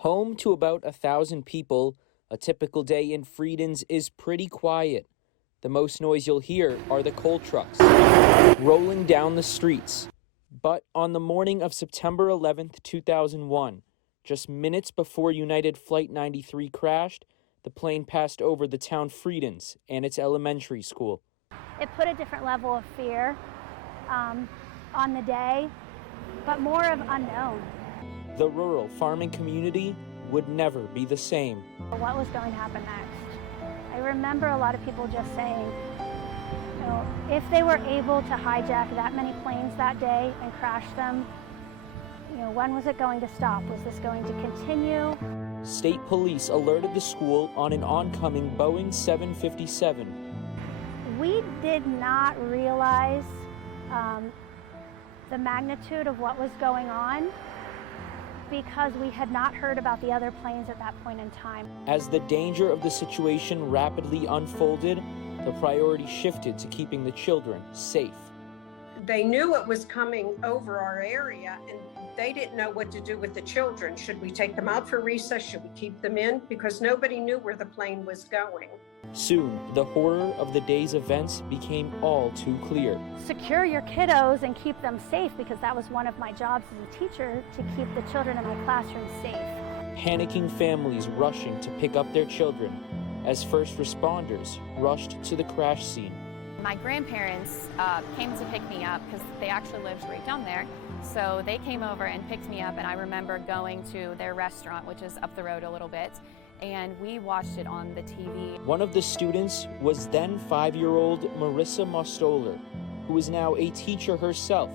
Home to about 1,000 people, a typical day in Friedens is pretty quiet. The most noise you'll hear are the coal trucks rolling down the streets. But on the morning of September 11th, 2001, just minutes before United Flight 93 crashed, the plane passed over the town Friedens and its elementary school. It put a different level of fear on the day, but more of unknown. The rural farming community would never be the same. What was going to happen next? I remember a lot of people just saying, if they were able to hijack that many planes that day and crash them, when was it going to stop? Was this going to continue? State police alerted the school on an oncoming Boeing 757. We did not realize the magnitude of what was going on because we had not heard about the other planes at that point in time. As the danger of the situation rapidly unfolded, the priority shifted to keeping the children safe. They knew it was coming over our area, and they didn't know what to do with the children. Should we take them out for recess? Should we keep them in? Because nobody knew where the plane was going. Soon, the horror of the day's events became all too clear. Secure your kiddos and keep them safe, because that was one of my jobs as a teacher, to keep the children in my classroom safe. Panicking families rushing to pick up their children as first responders rushed to the crash scene. My grandparents came to pick me up because they actually lived right down there. So they came over and picked me up, and I remember going to their restaurant, which is up the road a little bit, and we watched it on the TV. One of the students was then 5-year-old Marissa Mostoller, who is now a teacher herself.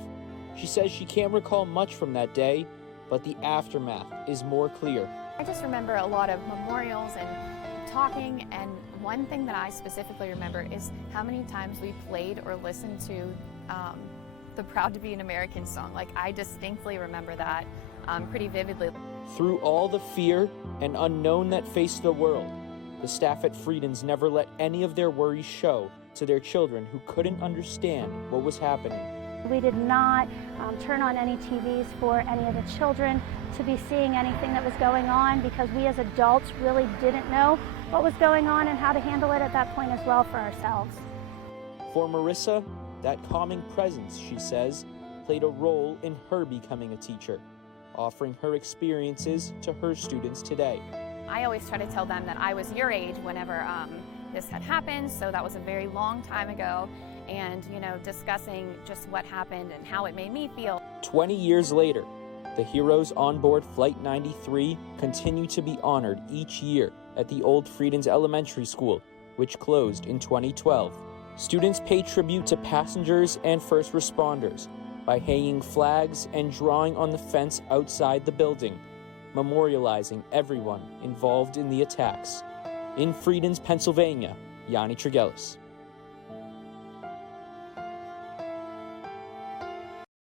She says she can't recall much from that day, but the aftermath is more clear. I just remember a lot of memorials and talking, and one thing that I specifically remember is how many times we played or listened to the Proud to be an American song. Like, I distinctly remember that pretty vividly. Through all the fear and unknown that faced the world, the staff at Friedens never let any of their worries show to their children who couldn't understand what was happening. We did not turn on any TVs for any of the children to be seeing anything that was going on, because we as adults really didn't know what was going on and how to handle it at that point as well for ourselves. For Marissa, that calming presence, she says, played a role in her becoming a teacher, offering her experiences to her students today. I always try to tell them that I was your age whenever this had happened, so that was a very long time ago, and discussing just what happened and how it made me feel. 20 years later, the heroes on board Flight 93 continue to be honored each year at the old Friedens Elementary School, which closed in 2012. Students pay tribute to passengers and first responders by hanging flags and drawing on the fence outside the building, memorializing everyone involved in the attacks. In Friedens, Pennsylvania, Yanni Tregelis.